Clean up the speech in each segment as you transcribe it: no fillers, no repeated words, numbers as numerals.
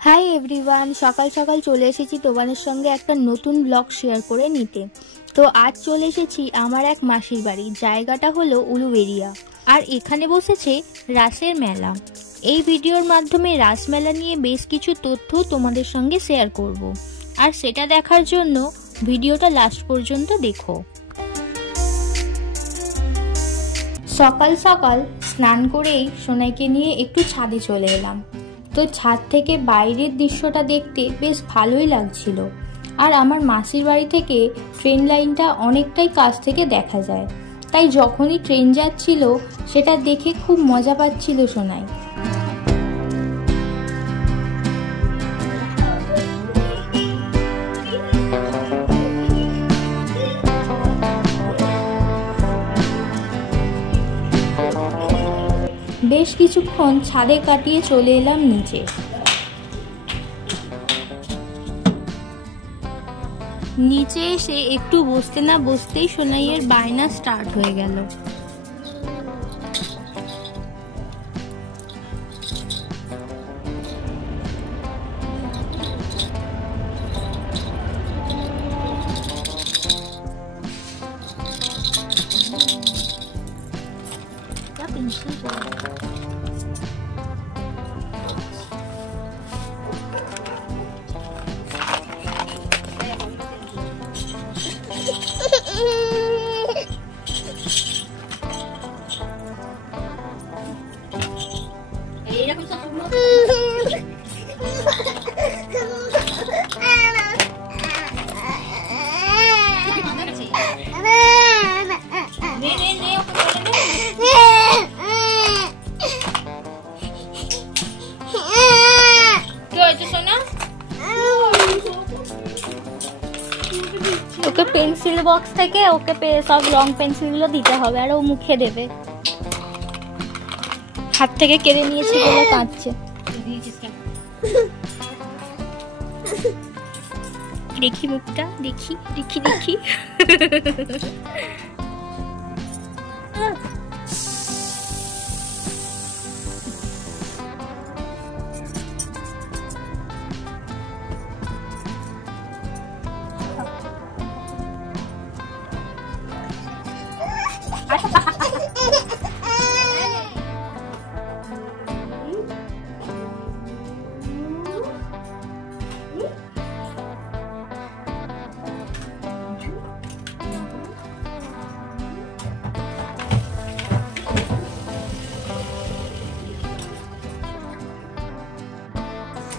Hi everyone, সকাল সকাল চলে এসেছি তোমাদের সঙ্গে একটা নতুন ব্লগ শেয়ার করে নিতে। তো আজ চলে এসেছি আমার এক মাসির বাড়ি। জায়গাটা হলো উলুবেড়িয়া, আর এখানে বসেছে রাসের মেলা। এই ভিডিওর মাধ্যমে রাস মেলা নিয়ে বেশ কিছু তথ্য তোমাদের সঙ্গে শেয়ার করব, আর সেটা দেখার জন্য ভিডিওটা লাস্ট পর্যন্ত দেখো। সকাল সকাল স্নান করেই সোনাইকে নিয়ে একটু ছাদে চলে এলাম। তো ছাদ থেকে বাইরের দৃশ্যটা দেখতে বেশ ভালোই লাগছিল, আর আমার মাসির বাড়ি থেকে ট্রেন লাইনটা অনেকটাই কাছ থেকে দেখা যায়, তাই যখনই ট্রেন যাচ্ছিল সেটা দেখে খুব মজা পাচ্ছিল সোনাই। বেশ কিছুক্ষণ ছাদে কাটিয়ে চলে এলাম নিচে। নিচে এসে একটু বসতে না বসতেই সোনাইয়ের বায়না স্টার্ট হয়ে গেল। ওকে পেন্সিল বক্স থেকে ওকে সব রং পেন্সিল গুলো দিতে হবে, আর ও মুখে দেবে। হাত থেকে কেড়ে নিয়েছি বলে কাঁদছে। দেখি মুখটা, দেখি দেখি দেখি।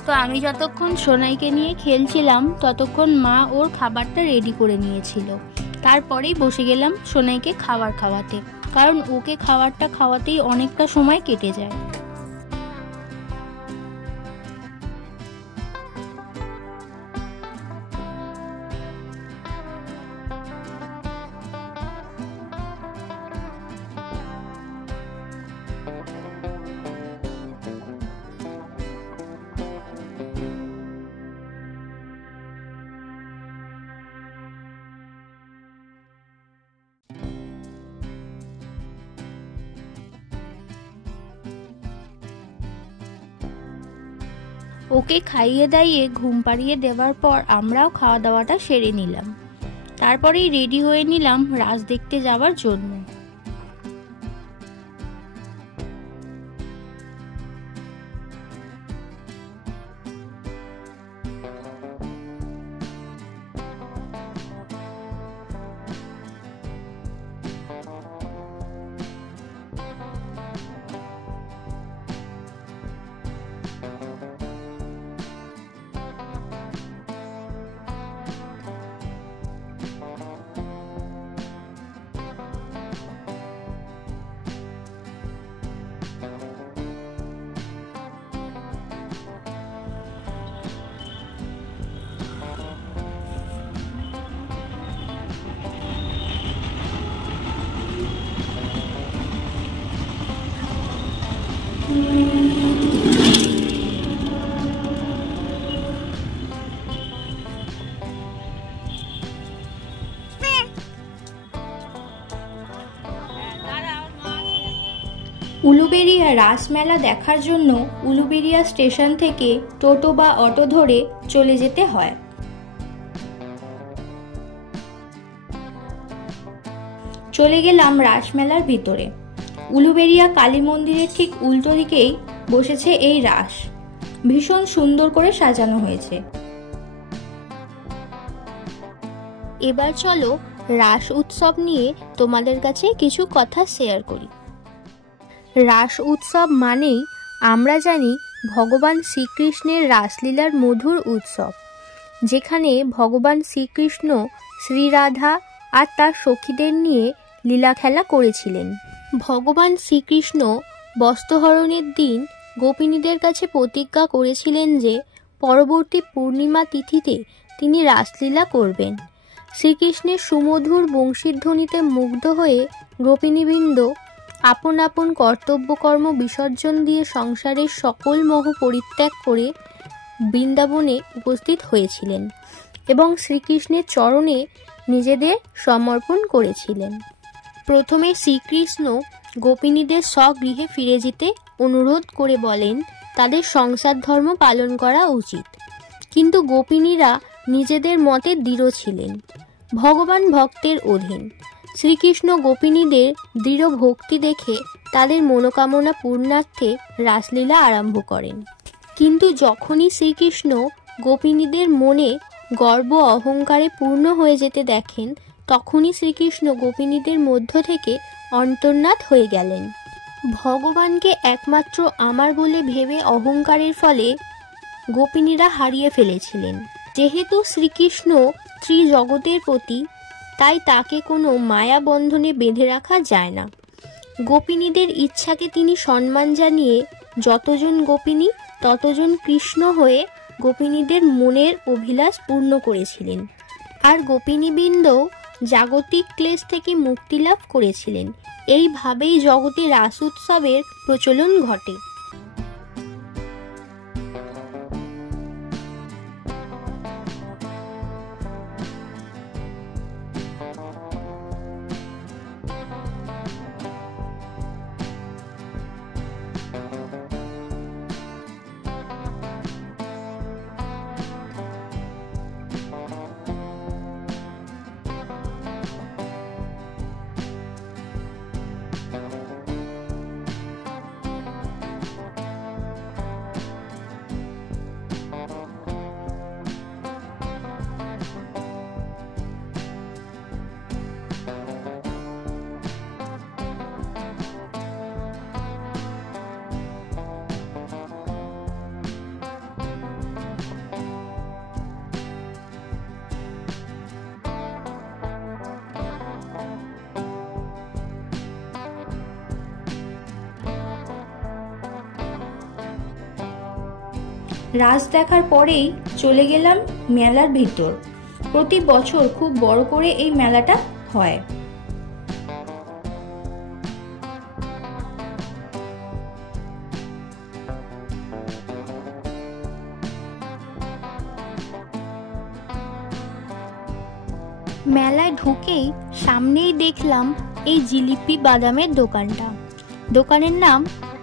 তো আমি যতক্ষণ সোনাইকে নিয়ে খেলছিলাম ততক্ষণ মা ওর খাবারটা রেডি করে নিয়েছিল। তারপরেই বসে গেলাম সোনাইকে খাবার খাওয়াতে, কারণ ওকে খাবারটা খাওয়াতেই অনেকটা সময় কেটে যায়। ওকে খাইয়ে দাইয়ে ঘুম পাড়িয়ে দেওয়ার পর আমরাও খাওয়া দাওয়াটা সেরে নিলাম। তারপরেই রেডি হয়ে নিলাম রাস দেখতে যাওয়ার জন্য। উলুবেড়িয়া রাসমেলা দেখার জন্য উলুবেড়িয়া স্টেশন থেকে টোটো বা অটো ধরে চলে যেতে হয়। চলে গেলাম রাসমেলার ভিতরে। উলুবেড়িয়া কালী মন্দিরের ঠিক উল্টো দিকেই বসেছে এই রাস। ভীষণ সুন্দর করে সাজানো হয়েছে। এবার চলো রাস উৎসব নিয়ে তোমাদের কাছে কিছু কথা শেয়ার করি। রাস উৎসব মানেই আমরা জানি ভগবান শ্রীকৃষ্ণের রাসলীলার মধুর উৎসব, যেখানে ভগবান শ্রীকৃষ্ণ শ্রীরাধা আর তার সখীদের নিয়ে লীলা খেলা করেছিলেন। ভগবান শ্রীকৃষ্ণ বস্ত্রহরণের দিন গোপিনীদের কাছে প্রতিজ্ঞা করেছিলেন যে পরবর্তী পূর্ণিমা তিথিতে তিনি রাসলীলা করবেন। শ্রীকৃষ্ণের সুমধুর বংশীধ্বনিতে মুগ্ধ হয়ে গোপিনীবৃন্দ আপন আপন কর্তব্যকর্ম বিসর্জন দিয়ে সংসারের সকল মোহ পরিত্যাগ করে বৃন্দাবনে উপস্থিত হয়েছিলেন এবং শ্রীকৃষ্ণের চরণে নিজেদের সমর্পণ করেছিলেন। প্রথমে শ্রীকৃষ্ণ গোপিনীদের স্বগৃহে ফিরে যেতে অনুরোধ করে বলেন তাদের সংসার ধর্ম পালন করা উচিত, কিন্তু গোপিনীরা নিজেদের মতে দৃঢ় ছিলেন। ভগবান ভক্তের অধীন। শ্রীকৃষ্ণ গোপিনীদের দৃঢ় ভক্তি দেখে তাদের মনোকামনা পূর্ণার্থে রাসলীলা আরম্ভ করেন। কিন্তু যখনই শ্রীকৃষ্ণ গোপিনীদের মনে গর্ব অহংকারে পূর্ণ হয়ে যেতে দেখেন, তখনই শ্রীকৃষ্ণ গোপিনীদের মধ্য থেকে অন্তর্নাদ হয়ে গেলেন। ভগবানকে একমাত্র আমার বলে ভেবে অহংকারের ফলে গোপিনীরা হারিয়ে ফেলেছিলেন। যেহেতু শ্রীকৃষ্ণ ত্রিজগতের প্রতি, তাই তাকে কোনো মায়া বন্ধনে বেঁধে রাখা যায় না। গোপিনীদের ইচ্ছাকে তিনি সম্মান জানিয়ে যতজন গোপিনী ততজন কৃষ্ণ হয়ে গোপিনীদের মনের অভিলাষ পূর্ণ করেছিলেন, আর গোপিনীবৃন্দ জাগতিক ক্লেশ থেকে মুক্তি লাভ করেছিলেন। এইভাবেই জগতে রাস উৎসবের প্রচলন ঘটে। রাস দেখার পরেই চলে গেলাম মেলার ভিতর। প্রতি বছর খুব বড় করে এই মেলাটা হয়। মেলায় ঢুকেই সামনেই দেখলাম এই জিলিপি বাদামের দোকানটা। দোকানের নাম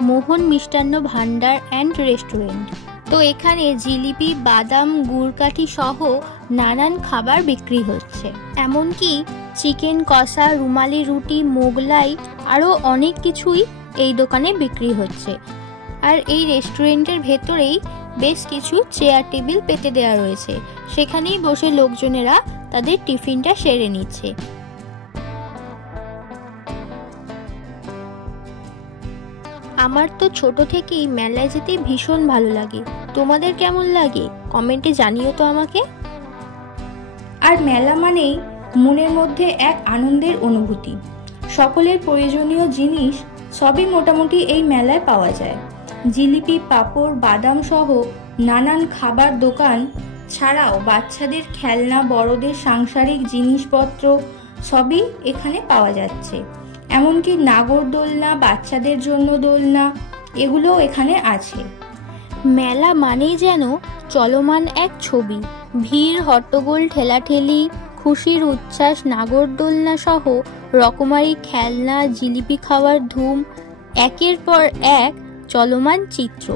মোহন মিষ্টান্ন ভান্ডার অ্যান্ড রেস্টুরেন্ট। তো এখানে জিলিপি, বাদাম, গুড়কাঠি সহ নানান খাবার বিক্রি হচ্ছে। এমনকি চিকেন কষা, রুমালি রুটি, মোগলাই আরও অনেক কিছুই এই দোকানে বিক্রি হচ্ছে। আর এই রেস্টুরেন্টের ভেতরেই বেশ কিছু চেয়ার টেবিল পেতে দেওয়া রয়েছে, সেখানেই বসে লোকজনেরা তাদের টিফিনটা সেরে নিচ্ছে। আমার তো ছোট থেকেই মেলায় যেতে ভীষণ ভালো লাগে। তোমাদের কেমন লাগে কমেন্টে জানিও তো আমাকে। আর মেলা মানেই মনের মধ্যে এক আনন্দের অনুভূতি। সকলের প্রয়োজনীয় জিনিস সবই মোটামুটি এই মেলায় পাওয়া যায়। জিলিপি, পাঁপড়, বাদাম সহ নানান খাবার দোকান ছাড়াও বাচ্চাদের খেলনা, বড়দের সাংসারিক জিনিসপত্র সবই এখানে পাওয়া যাচ্ছে। এমনকি নাগরদোলনা, বাচ্চাদের জন্য দোলনা, এগুলোও এখানে আছে। মেলা মানেই যেন চলমান এক ছবি। ভিড়, হট্টগোল, ঠেলাঠেলি, খুশির উচ্ছ্বাস, নাগরদোলনা সহ রকমারি খেলনা, জিলিপি খাওয়ার ধুম, একের পর এক চলমান চিত্র,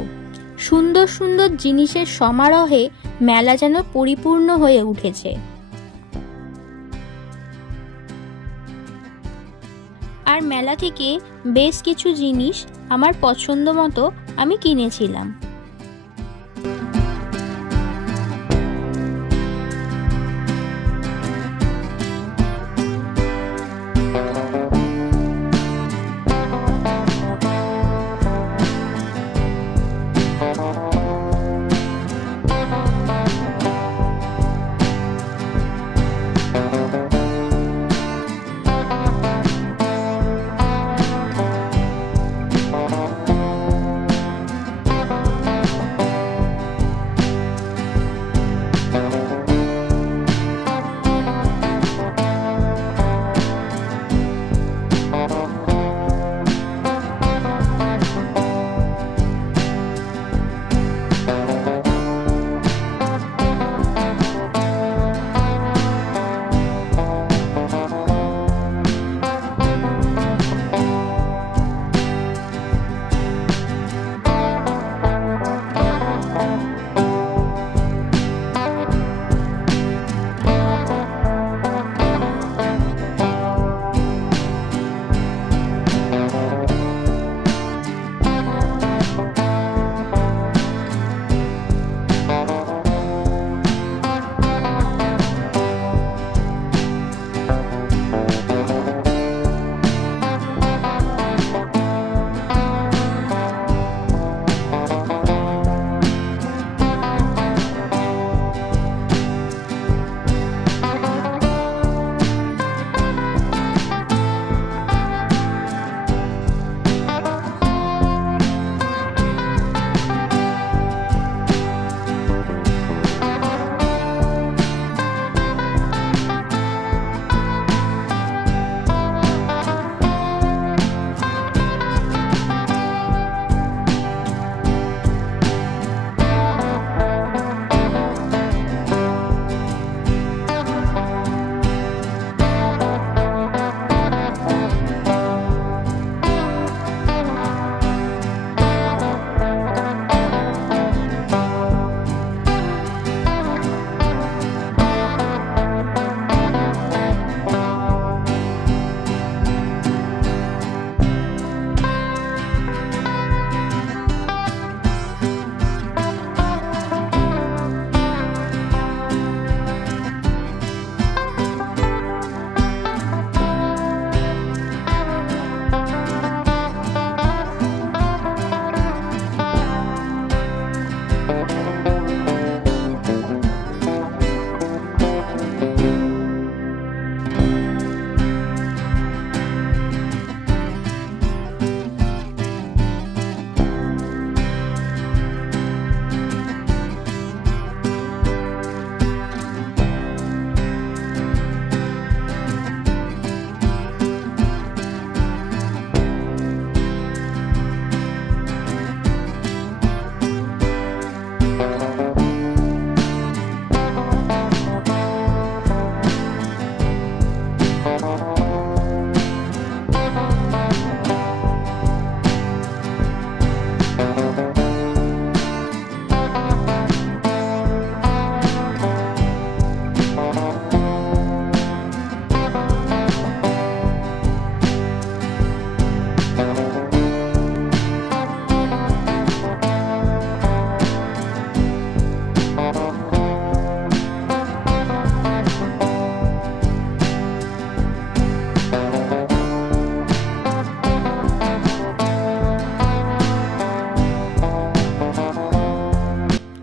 সুন্দর সুন্দর জিনিসের সমারোহে মেলা যেন পরিপূর্ণ হয়ে উঠেছে। আর মেলা থেকে বেশ কিছু জিনিস আমার পছন্দ মতো আমি কিনেছিলাম।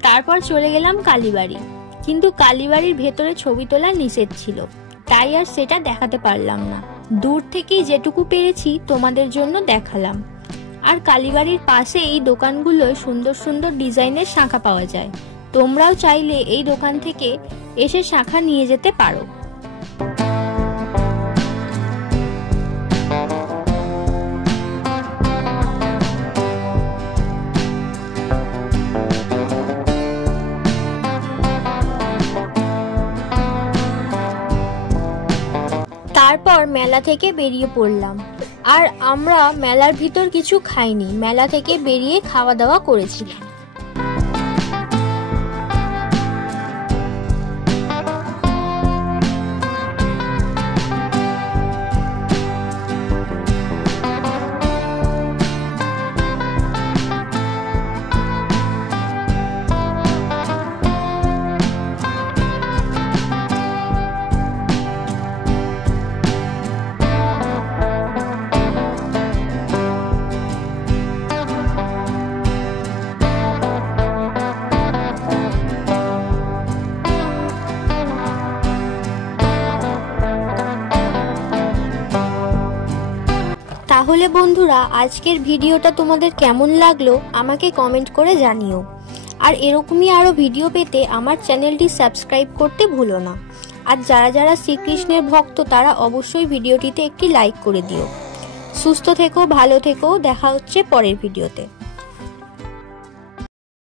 তারপর চলে গেলাম কালীবাড়ি, কিন্তু কালীবাড়ির ভেতরে ছবি তোলা নিষেধ ছিল, তাই আর সেটা দেখাতে পারলাম না। দূর থেকেই যেটুকু পেরেছি তোমাদের জন্য দেখালাম। আর কালীবাড়ির পাশে এই দোকানগুলোয় সুন্দর সুন্দর ডিজাইনের শাঁখা পাওয়া যায়, তোমরাও চাইলে এই দোকান থেকে এসে শাঁখা নিয়ে যেতে পারো। তারপর মেলা থেকে বেরিয়ে পড়লাম। আর আমরা মেলার ভিতর কিছু খাইনি, মেলা থেকে বেরিয়ে খাওয়া দাওয়া করেছিলাম। তাহলে বন্ধুরা, আজকের ভিডিওটা তোমাদের কেমন লাগলো আমাকে কমেন্ট করে জানিও। আর এরকমই আরো ভিডিও পেতে আমার চ্যানেলটি সাবস্ক্রাইব করতে ভুলো না। আর যারা যারা শ্রীকৃষ্ণের ভক্ত তারা অবশ্যই ভিডিওটিতে একটি লাইক করে দিও। সুস্থ থেকো, ভালো থেকো, দেখা হচ্ছে পরের ভিডিওতে।